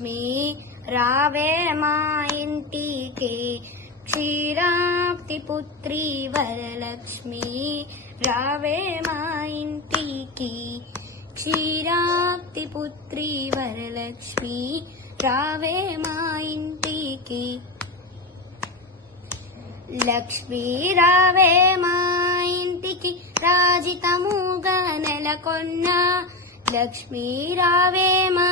లక్ష్మీ రావే మా ఇంటికి క్షీరాబ్ది పుత్రి వరలక్ష్మి రావే మా ఇంటికి క్షీరాబ్ది పుత్రి వరలక్ష్మి రావే మా ఇంటికి లక్ష్మీ రావే మా ఇంటికి రాజితముగా నెలకొన్న లక్ష్మీ రావే మా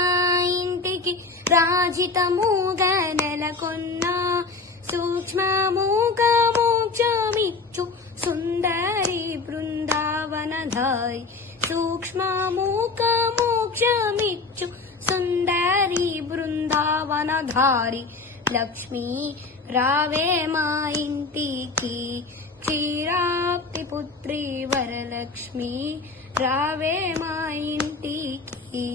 ఇంటికి రాజితముగా నెలకొన్న సూక్ష్మముగా మోక్షమిచ్చు సుందరి బృందావనధారి సూక్ష్మముగా మోక్షమిచ్చు సుందరి బృందావనధారి లక్ష్మీ రావే మా ఇంటికి క్షీరాబ్ది పుత్రి వరలక్ష్మి రావే మా ఇంటికి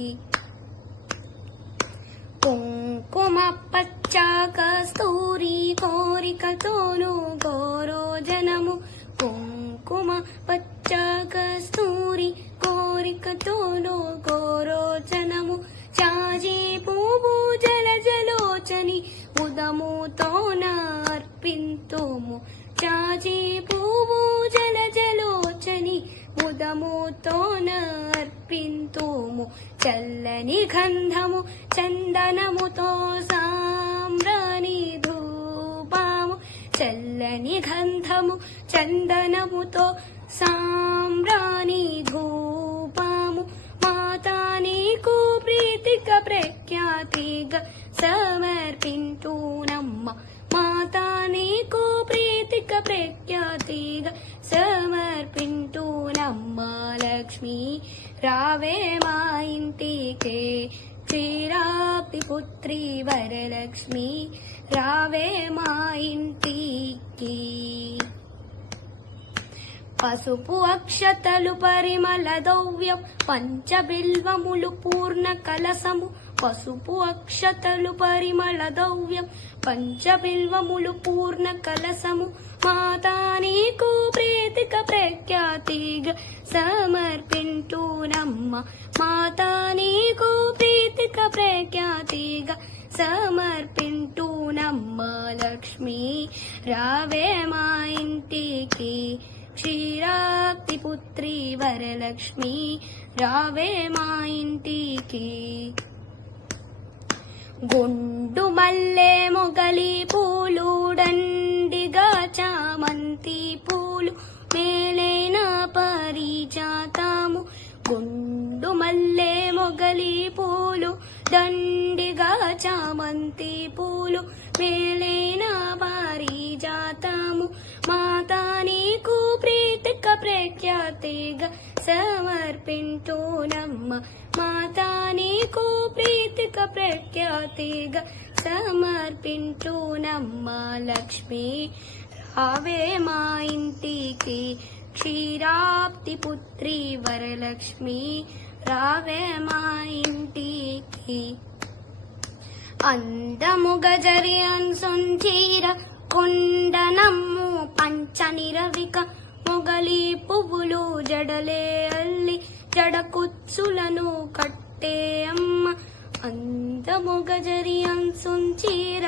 కుంకుమ పచ్చ కస్తూరి కోరికతోను గోరోజనము కుంకుమ పచ్చ కస్తూరి కోరికతోను గోరోజనము చాజీ పువ్వు జలజలోచని ఉదముతో అర్పింతుము చాజీ పువ్వు జలజలోచని ఉదముతో అర్పింతుము చల్లని గంధము చందనముతో సాంబ్రాణి ధూపము చల్లని గంధము చందనముతో సాంబ్రాణి ధూపము మాతా నీకు ప్రీతిక ప్రఖ్యాతిగా సమర్పింతునమ్మ మాతా నీకు ప్రీతిక ప్రఖ్యాతిగా సమర్పింతునమ్మ లక్ష్మీ రావే మా ఇంటికి క్షీరాబ్ది పుత్రి వరలక్ష్మి రావే మా ఇంటికి పసుపు అక్షతలు పరిమళ దౌవ్యం పంచబిల్వములు పూర్ణ కలసము పసుపు అక్షతలు పరిమళ దౌవ్యం పంచబిల్వములు పూర్ణ కలసము మాతా నీకు ప్రీతిక ప్రఖ్యాతిగా సమర్పింతునమ్మ మాతా నీకు ప్రీతిక ప్రఖ్యాతిగా సమర్పింతునమ్మ లక్ష్మీ రావే మా ఇంటికి క్షీరాబ్ది పుత్రి వరలక్ష్మి రావే మా ఇంటికి గుండు మల్లె మొగలి పూలు దండిగా చామంతి పూలు మేలైన పరిజాతము గుండు మల్లె మొగలి పూలు దండిగా చామంతి పూలు మేలైన పరిజాతము మాతా నీకు ప్రీతిక ప్రఖ్యాతిగా సమర్పింతునమ్మ మాతా నీకు ప్రీతిక ప్రఖ్యాతిగా సమర్పింతునమ్మ లక్ష్మీ రావే మా ఇంటికి క్షీరాబ్ది పుత్రి వరలక్ష్మి రావే మా ఇంటికి అందము గజరి అన్సొంచీర కొండనమ్ము పంచనిరవిక మొగలి పువ్వులు జడలే అల్లి జడకుచ్చులను కట్టే అమ్మ అందము గజరి అన్సొంచీర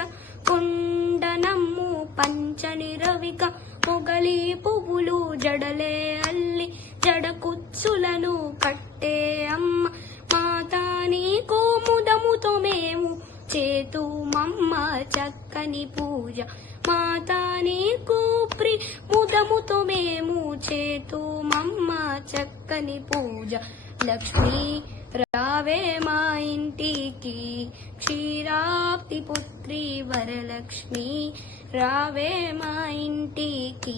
కొండనమ్ము పంచనిరవిక మొగలి పువ్వులు జడలే అల్లి జడకుచ్చులను కట్టే అమ్మ మాతా నీకు ముదముతో మేము చేతుమమ్మ చక్కని పూజ మాతా నీకు ముదముతో మేము చేతుమమ్మ చక్కని పూజ లక్ష్మీ రావే మా ఇంటికి క్షీరాబ్ది పుత్రి వరలక్ష్మి రావే మా ఇంటికి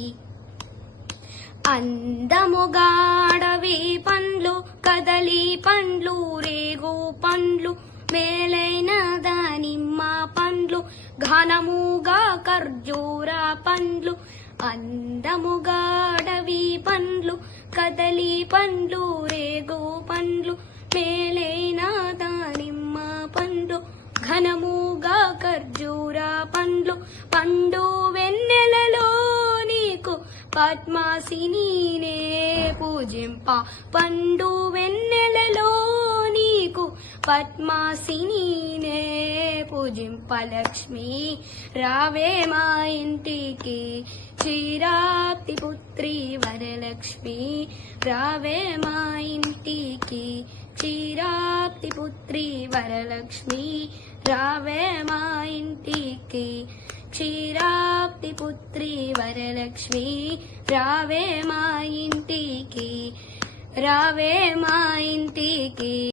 అందముగాడవి పండ్లు కదలి పండ్లు రేగు పండ్లు మేలైన దానిమ్మ పండ్లు ఘనముగా ఖర్జూర పండ్లు అందముగాడవి పండ్లు కదలి పండ్లు రేగు పండ్లు మేలైన దానిమ్మ పండ్లు ఘనముగా ఖర్జూర పండ్లు పండు వెన్నెలలో నీకు పద్మాసినీనే పూజింప పండు వెన్నెలలో నీకు పద్మాసినీనే పూజింపలక్ష్మి రావే మా ఇంటికి క్షీరాబ్ది పుత్రి వరలక్ష్మి రావే మా ఇంటికి క్షీరాబ్ది పుత్రి వరలక్ష్మి రావే మా ఇంటికి క్షీరాబ్ది పుత్రి వరలక్ష్మి రావే మా ఇంటికి రావే మా ఇంటికి